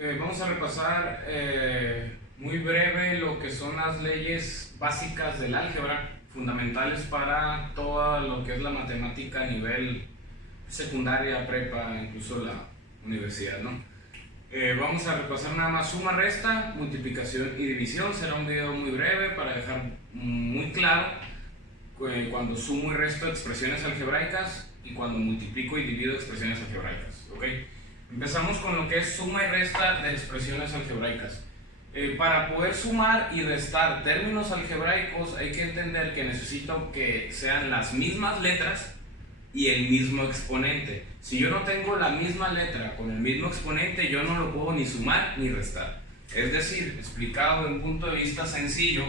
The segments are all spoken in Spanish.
Vamos a repasar muy breve lo que son las leyes básicas del álgebra, fundamentales para todo lo que es la matemática a nivel secundaria, prepa, incluso la universidad, ¿no? Vamos a repasar nada más suma, resta, multiplicación y división. Será un video muy breve para dejar muy claro cuando sumo y resto expresiones algebraicas y cuando multiplico y divido expresiones algebraicas, ¿ok? Empezamos con lo que es suma y resta de expresiones algebraicas. Para poder sumar y restar términos algebraicos hay que entender que necesito que sean las mismas letras y el mismo exponente. Si yo no tengo la misma letra con el mismo exponente, yo no lo puedo ni sumar ni restar. Es decir, explicado de un punto de vista sencillo,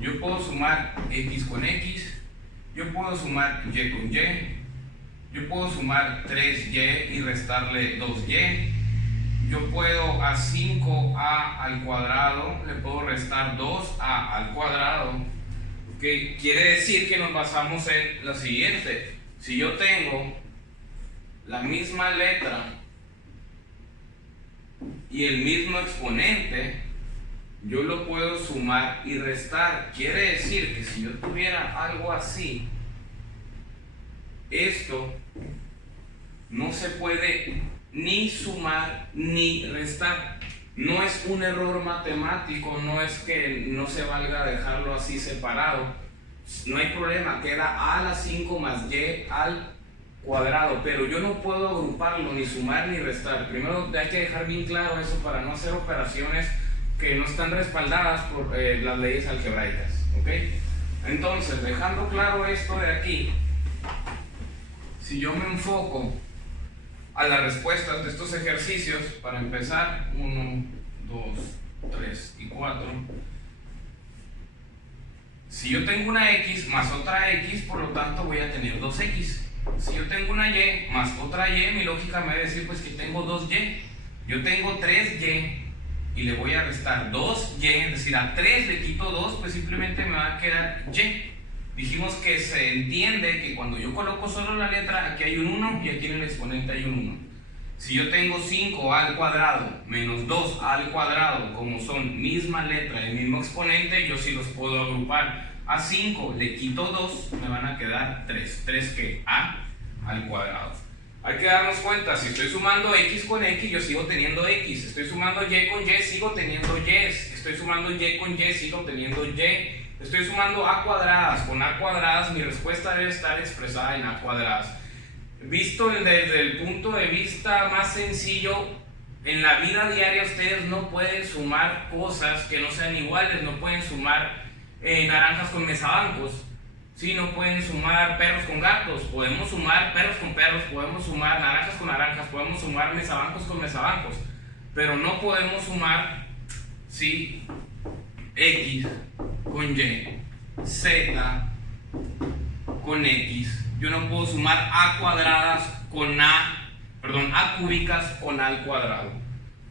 yo puedo sumar x con x, yo puedo sumar y con y, yo puedo sumar 3y y restarle 2y, yo puedo a 5a al cuadrado le puedo restar 2a al cuadrado, que quiere decir que nos basamos en lo siguiente: si yo tengo la misma letra y el mismo exponente, yo lo puedo sumar y restar. Quiere decir que si yo tuviera algo así, esto no se puede ni sumar ni restar. No es un error matemático, no es que no se valga dejarlo así separado. No hay problema, queda a la 5 más y al cuadrado, pero yo no puedo agruparlo, ni sumar ni restar. Primero hay que dejar bien claro eso para no hacer operaciones que no están respaldadas por las leyes algebraicas, ¿ok? Entonces, dejando claro esto de aquí, si yo me enfoco a las respuestas de estos ejercicios, para empezar, 1, 2, 3 y 4, si yo tengo una x más otra x, por lo tanto voy a tener 2x. Si yo tengo una y más otra y, mi lógica me va a decir pues que tengo 2y. Yo tengo 3y y le voy a restar 2y, es decir, a 3 le quito 2, pues simplemente me va a quedar y. Dijimos que se entiende que cuando yo coloco solo la letra, aquí hay un 1 y aquí en el exponente hay un 1. Si yo tengo 5 al cuadrado menos 2 al cuadrado, como son misma letra y mismo exponente, yo sí los puedo agrupar. A 5 le quito 2, me van a quedar 3. 3 que a al cuadrado. Hay que darnos cuenta, si estoy sumando x con x, yo sigo teniendo x. Estoy sumando y con y, sigo teniendo y. Estoy sumando y con y, sigo teniendo y. Estoy sumando a cuadradas con a cuadradas, mi respuesta debe estar expresada en a cuadradas. Visto desde el punto de vista más sencillo, en la vida diaria ustedes no pueden sumar cosas que no sean iguales. No pueden sumar naranjas con mesabancos, ¿sí? No pueden sumar perros con gatos. Podemos sumar perros con perros, podemos sumar naranjas con naranjas, podemos sumar mesabancos con mesabancos, pero no podemos sumar, ¿sí?, x con y, z con x. Yo no puedo sumar a cuadradas con a cúbicas con a al cuadrado.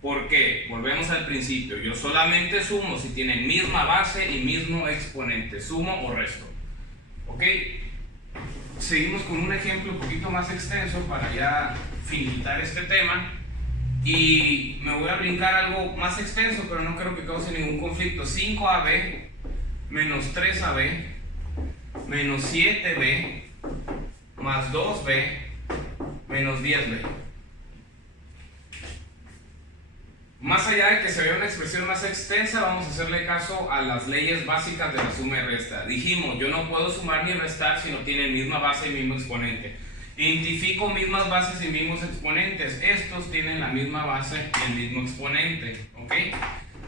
¿Por qué? Volvemos al principio. Yo solamente sumo si tienen misma base y mismo exponente. Sumo o resto. ¿Ok? Seguimos con un ejemplo un poquito más extenso para ya finiquitar este tema. Y me voy a brincar algo más extenso, pero no creo que cause ningún conflicto. 5ab menos 3ab menos 7b más 2b menos 10b. Más allá de que se vea una expresión más extensa, vamos a hacerle caso a las leyes básicas de la suma y resta. Dijimos, yo no puedo sumar ni restar si no tienen misma base y mismo exponente. Identifico mismas bases y mismos exponentes. Estos tienen la misma base y el mismo exponente, ¿ok?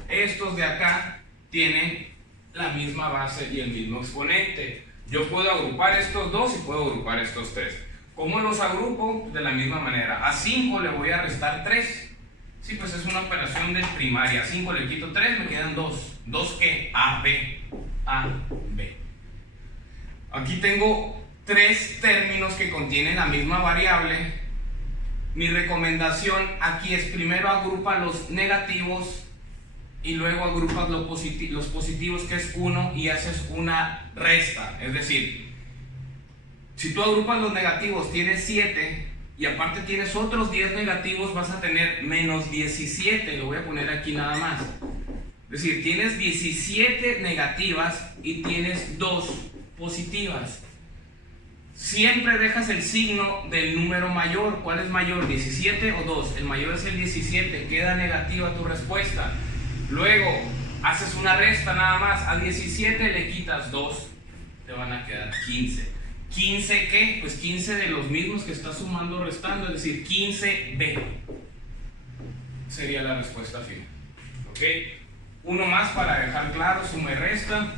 Estos de acá tienen la misma base y el mismo exponente. Yo puedo agrupar estos dos y puedo agrupar estos tres. ¿Cómo los agrupo? De la misma manera. A 5 le voy a restar 3. Sí, pues es una operación de primaria. A 5 le quito 3, me quedan 2. ¿2 qué? A, B. A, B. Aquí tengo 3 términos que contienen la misma variable. Mi recomendación aquí es: primero agrupa los negativos y luego agrupas los positivos, que es 1, y haces una resta. Es decir, si tú agrupas los negativos, tienes 7, y aparte tienes otros 10 negativos, vas a tener menos 17, lo voy a poner aquí nada más. Es decir, tienes 17 negativas y tienes 2 positivas. Siempre dejas el signo del número mayor. ¿Cuál es mayor? ¿17 o 2? El mayor es el 17, queda negativa tu respuesta. Luego, haces una resta nada más. A 17 le quitas 2, te van a quedar 15. ¿15 qué? Pues 15 de los mismos que estás sumando o restando, es decir, 15B. Sería la respuesta final. ¿Ok? Uno más para dejar claro, suma y resta.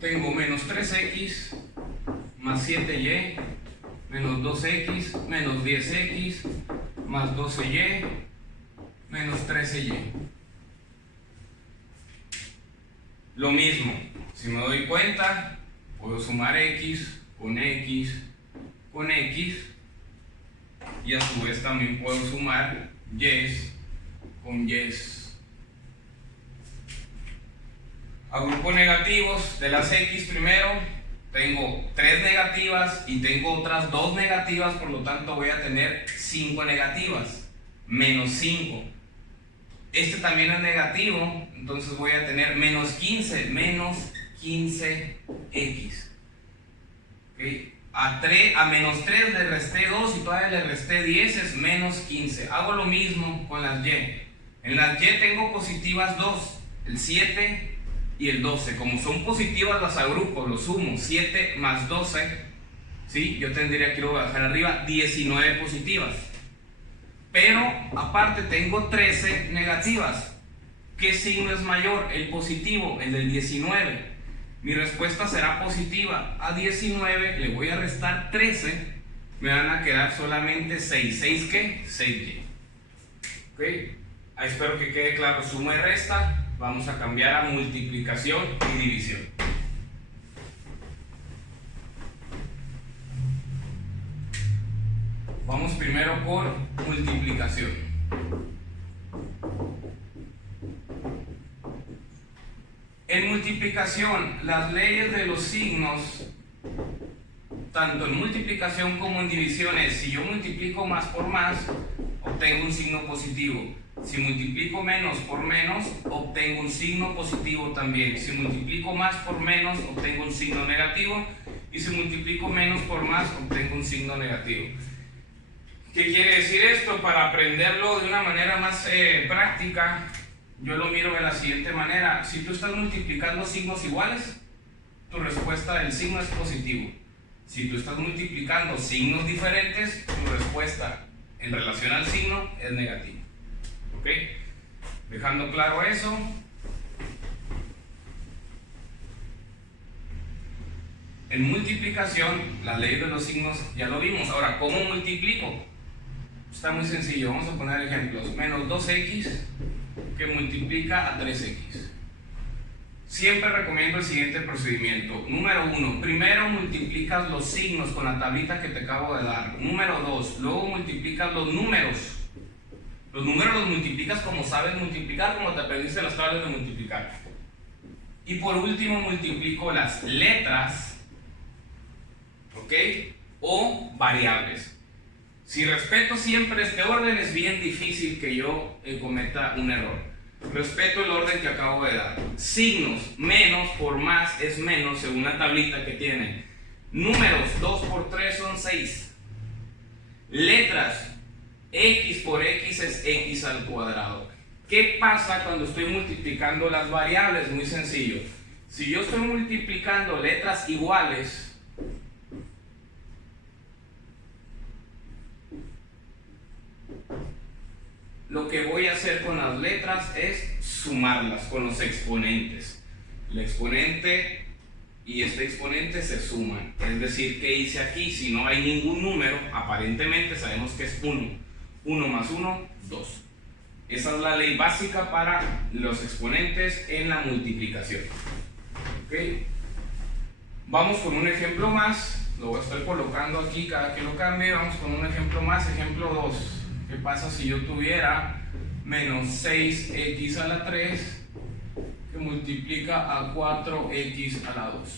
Tengo menos 3x más 7y menos 2x menos 10x más 12y menos 13y. Lo mismo, si me doy cuenta, puedo sumar x con x con x, y a su vez también puedo sumar y con y. Agrupo negativos de las x primero. Tengo 3 negativas y tengo otras 2 negativas, por lo tanto voy a tener 5 negativas, menos 5. Este también es negativo, entonces voy a tener menos 15, menos 15x. ¿Okay? A menos 3 le resté 2 y todavía le resté 10, es menos 15. Hago lo mismo con las y. En las y tengo positivas 2, el 7 y el 12. Como son positivas las agrupo, los sumo. 7 más 12, ¿sí? Yo tendría que ir a bajar arriba 19 positivas. Pero aparte tengo 13 negativas. ¿Qué signo es mayor? El positivo, el del 19. Mi respuesta será positiva. A 19 le voy a restar 13. Me van a quedar solamente 6. ¿6 qué? 6y. ¿Ok? Ahí espero que quede claro suma y resta. Vamos a cambiar a multiplicación y división. Vamos primero por multiplicación. En multiplicación, las leyes de los signos, tanto en multiplicación como en divisiones, si yo multiplico más por más, obtengo un signo positivo. Si multiplico menos por menos, obtengo un signo positivo también. Si multiplico más por menos, obtengo un signo negativo. Y si multiplico menos por más, obtengo un signo negativo. ¿Qué quiere decir esto? Para aprenderlo de una manera más práctica, yo lo miro de la siguiente manera. Si tú estás multiplicando signos iguales, tu respuesta del signo es positivo. Si tú estás multiplicando signos diferentes, tu respuesta en relación al signo es negativa. ¿Ok? Dejando claro eso, en multiplicación, la ley de los signos ya lo vimos. Ahora, ¿cómo multiplico? Está muy sencillo, vamos a poner ejemplos. Menos 2x que multiplica a 3x. Siempre recomiendo el siguiente procedimiento. Número 1, primero multiplicas los signos con la tablita que te acabo de dar. Número 2, luego multiplicas los números. Los números los multiplicas como sabes multiplicar, como te aprendiste las tablas de multiplicar. Y por último multiplico las letras, ¿ok? O variables. Si respeto siempre este orden, es bien difícil que yo cometa un error. Respeto el orden que acabo de dar. Signos, menos por más es menos según la tablita que tienen. Números, 2 por 3 son 6. Letras, x por x es x al cuadrado. ¿Qué pasa cuando estoy multiplicando las variables? Muy sencillo. Si yo estoy multiplicando letras iguales, lo que voy a hacer con las letras es sumarlas con los exponentes. El exponente y este exponente se suman. Es decir, ¿qué hice aquí? Si no hay ningún número, aparentemente sabemos que es 1. 1 más 1, 2. Esa es la ley básica para los exponentes en la multiplicación. ¿Okay? Vamos con un ejemplo más. Lo voy a estar colocando aquí cada que lo cambie. Vamos con un ejemplo más. Ejemplo 2. ¿Qué pasa si yo tuviera menos 6x a la 3 que multiplica a 4x a la 2?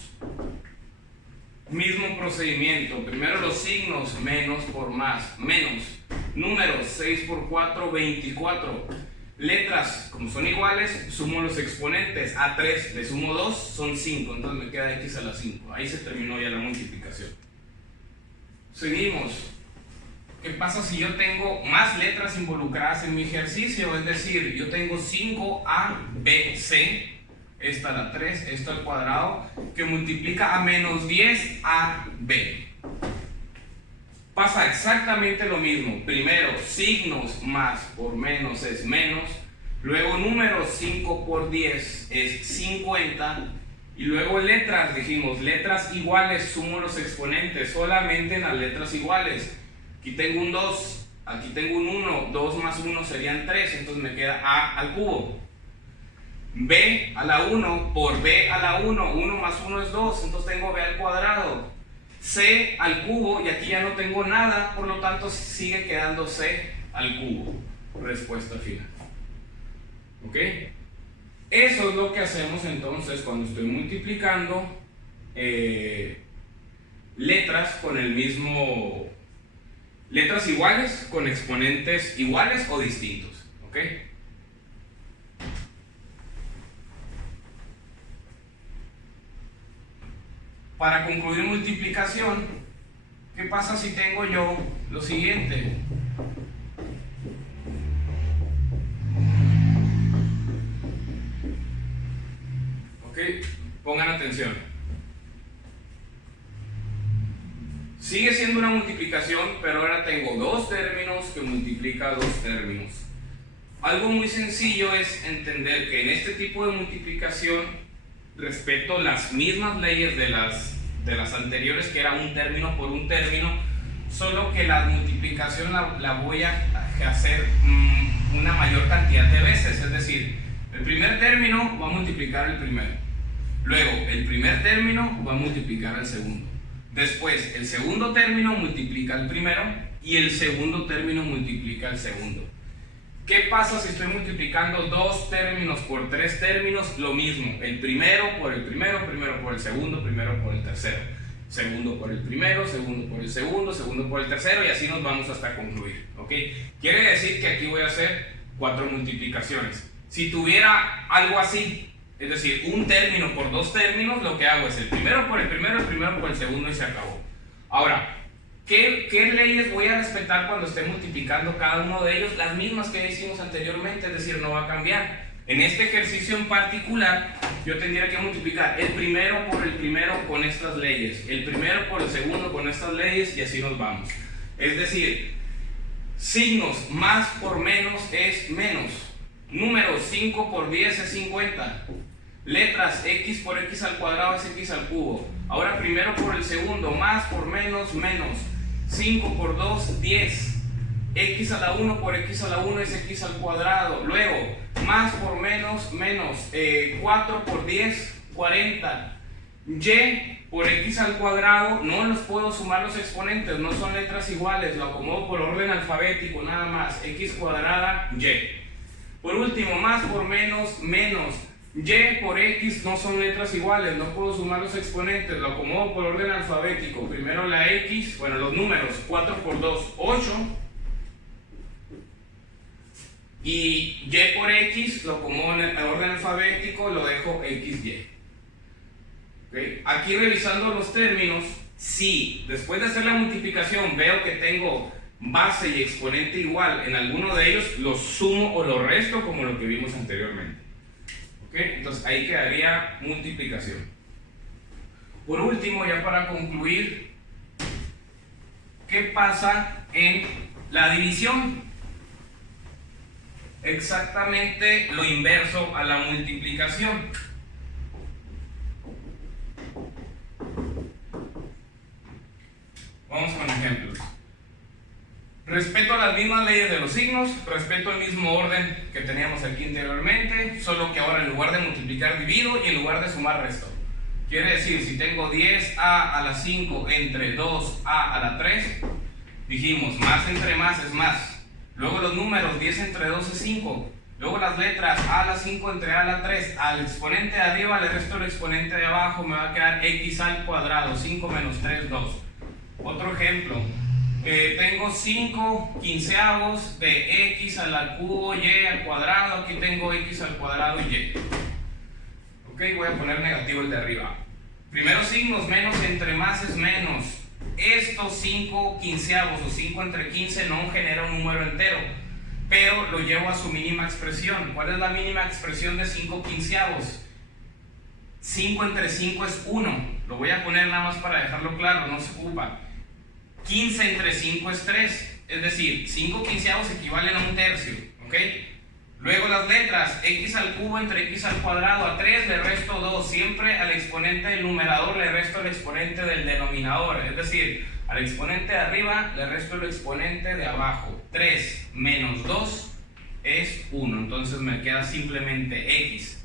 Mismo procedimiento. Primero los signos, menos por más, menos. Números, 6 por 4, 24. Letras, como son iguales, sumo los exponentes. A 3 le sumo 2, son 5. Entonces me queda x a la 5. Ahí se terminó ya la multiplicación. Seguimos. ¿Qué pasa si yo tengo más letras involucradas en mi ejercicio? Es decir, yo tengo 5a, b, c. Esta a la 3, esto al cuadrado, que multiplica a menos 10ab. Pasa exactamente lo mismo. Primero, signos más por menos es menos. Luego, números, 5 por 10 es 50. Y luego letras, dijimos, letras iguales, sumo los exponentes solamente en las letras iguales. Aquí tengo un 2, aquí tengo un 1, 2 más 1 serían 3, entonces me queda a al cubo. B a la 1 por B a la 1, 1 más 1 es 2, entonces tengo B al cuadrado. C al cubo, y aquí ya no tengo nada, por lo tanto sigue quedando C al cubo. Respuesta final. ¿Ok? Eso es lo que hacemos entonces cuando estoy multiplicando letras con el mismo... letras iguales con exponentes iguales o distintos. ¿Ok? Para concluir multiplicación, ¿qué pasa si tengo yo lo siguiente? Ok, pongan atención. Sigue siendo una multiplicación, pero ahora tengo dos términos que multiplican dos términos. Algo muy sencillo es entender que en este tipo de multiplicación respeto las mismas leyes de las anteriores, que era un término por un término, solo que la multiplicación la voy a hacer una mayor cantidad de veces. Es decir, el primer término va a multiplicar el primero, luego el primer término va a multiplicar el segundo, después el segundo término multiplica el primero y el segundo término multiplica el segundo. ¿Qué pasa si estoy multiplicando dos términos por tres términos? Lo mismo, el primero por el primero, primero por el segundo, primero por el tercero, segundo por el primero, segundo por el segundo, segundo por el tercero, y así nos vamos hasta concluir. ¿Ok? Quiere decir que aquí voy a hacer 4 multiplicaciones. Si tuviera algo así, es decir, un término por dos términos, lo que hago es el primero por el primero por el segundo y se acabó. Ahora, ¿qué leyes voy a respetar cuando esté multiplicando cada uno de ellos? Las mismas que hicimos anteriormente, es decir, no va a cambiar. En este ejercicio en particular, yo tendría que multiplicar el primero por el primero con estas leyes, el primero por el segundo con estas leyes, y así nos vamos. Es decir, signos más por menos es menos, números 5 por 10 es 50, letras x por x al cuadrado es x al cubo. Ahora primero por el segundo, más por menos, menos. 5 por 2, 10. X a la 1 por x a la 1 es x al cuadrado. Luego, más por menos, menos. 4 por 10, 40. Y por x al cuadrado, no los puedo sumar los exponentes, no son letras iguales, lo acomodo por orden alfabético, nada más. X cuadrada, y. Por último, más por menos, menos. Y por x no son letras iguales, no puedo sumar los exponentes, lo acomodo por orden alfabético. Primero la x, bueno, los números, 4 por 2, 8. Y y por x lo acomodo en el orden alfabético, lo dejo xy. ¿Okay? Aquí revisando los términos, si después de hacer la multiplicación veo que tengo base y exponente igual en alguno de ellos, los sumo o los resto como lo que vimos anteriormente. ¿Okay? Entonces ahí quedaría multiplicación. Por último, ya para concluir, ¿qué pasa en la división? Exactamente lo inverso a la multiplicación. Vamos con ejemplos. Respeto las mismas leyes de los signos, respeto el mismo orden que teníamos aquí anteriormente, solo que ahora en lugar de multiplicar divido y en lugar de sumar resto. Quiere decir, si tengo 10a a la 5 entre 2a a la 3, dijimos más entre más es más. Luego los números, 10 entre 2 es 5. Luego las letras a a la 5 entre a a la 3. Al exponente de arriba le resto el exponente de abajo, me va a quedar x al cuadrado. 5 menos 3, 2. Otro ejemplo. Tengo 5 quinceavos de x al cubo y al cuadrado. Aquí tengo x al cuadrado y y. Ok, voy a poner negativo el de arriba. Primeros signos, menos entre más es menos. Estos 5 quinceavos o 5 entre 15 no genera un número entero, pero lo llevo a su mínima expresión. ¿Cuál es la mínima expresión de 5 quinceavos? 5 entre 5 es 1. Lo voy a poner nada más para dejarlo claro, no se ocupa. 15 entre 5 es 3, es decir, 5 quinceavos equivalen a un tercio, ¿ok? Luego las letras, x al cubo entre x al cuadrado, a 3 le resto 2, siempre al exponente del numerador le resto el exponente del denominador, es decir, al exponente de arriba le resto el exponente de abajo. 3 menos 2 es 1, entonces me queda simplemente x.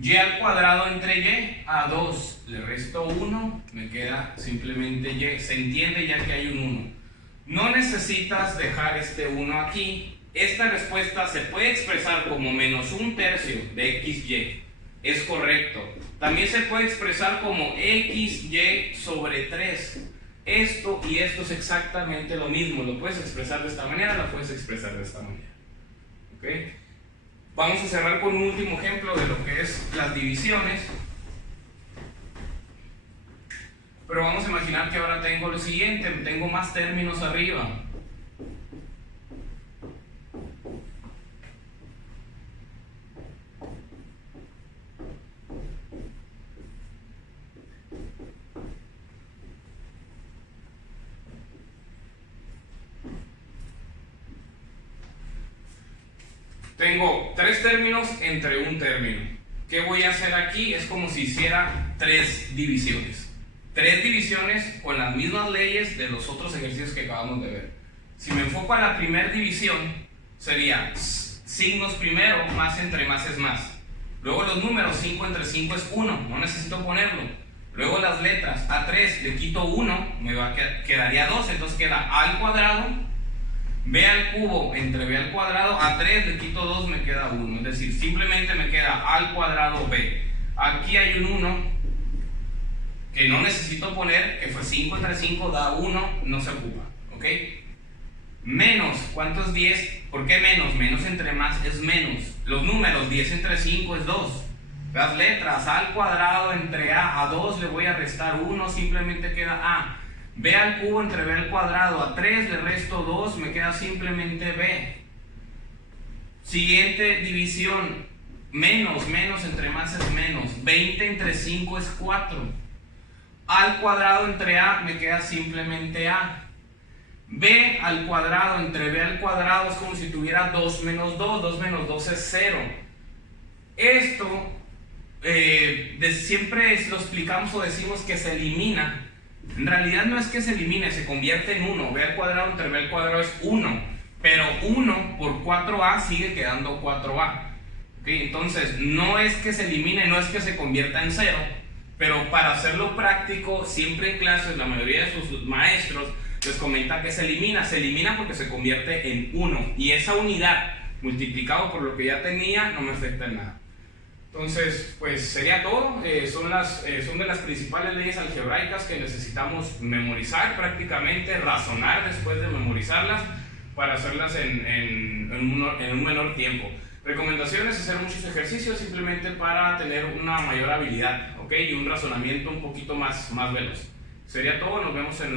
Y al cuadrado entre y, a 2 le resto 1, me queda simplemente y. Se entiende ya que hay un 1. No necesitas dejar este 1 aquí. Esta respuesta se puede expresar como menos un tercio de xy. Es correcto. También se puede expresar como xy sobre 3. Esto y esto es exactamente lo mismo. Lo puedes expresar de esta manera, lo puedes expresar de esta manera. ¿Ok? Vamos a cerrar con un último ejemplo de lo que es las divisiones. Pero vamos a imaginar que ahora tengo lo siguiente, tengo más términos arriba. Tengo 3 términos entre un término. ¿Qué voy a hacer aquí? Es como si hiciera 3 divisiones. 3 divisiones con las mismas leyes de los otros ejercicios que acabamos de ver. Si me enfoco a la primera división, sería signos primero, más entre más es más. Luego los números, 5 entre 5 es 1, no necesito ponerlo. Luego las letras, a 3 le quito 1, quedaría 2, entonces queda a al cuadrado. B al cubo entre B al cuadrado, a 3 le quito 2, me queda 1. Es decir, simplemente me queda A al cuadrado B. Aquí hay un 1 que no necesito poner, que fue 5 entre 5 da 1, no se ocupa. ¿Ok? Menos, ¿cuánto es 10? ¿Por qué menos? Menos entre más es menos. Los números, 10 entre 5 es 2. Las letras, A al cuadrado entre A 2 le voy a restar 1, simplemente queda A. B al cubo entre B al cuadrado, a 3 le resto 2, me queda simplemente B. Siguiente división, menos entre más es menos. 20 entre 5 es 4. A al cuadrado entre A me queda simplemente A. B al cuadrado entre B al cuadrado es como si tuviera 2 menos 2, 2 menos 2 es 0. Esto siempre lo explicamos o decimos que se elimina. En realidad no es que se elimine, se convierte en 1. B al cuadrado entre B al cuadrado es 1. Pero 1 por 4A sigue quedando 4A. ¿Okay? Entonces, no es que se elimine, no es que se convierta en 0. Pero para hacerlo práctico, siempre en clases, la mayoría de sus maestros les comenta que se elimina porque se convierte en 1. Y esa unidad, multiplicado por lo que ya tenía, no me afecta en nada. Entonces, pues sería todo. Son de las principales leyes algebraicas que necesitamos memorizar prácticamente, razonar después de memorizarlas para hacerlas en un menor tiempo. Recomendaciones: hacer muchos ejercicios simplemente para tener una mayor habilidad, ¿ok? Y un razonamiento un poquito más veloz. Sería todo, nos vemos en el otro.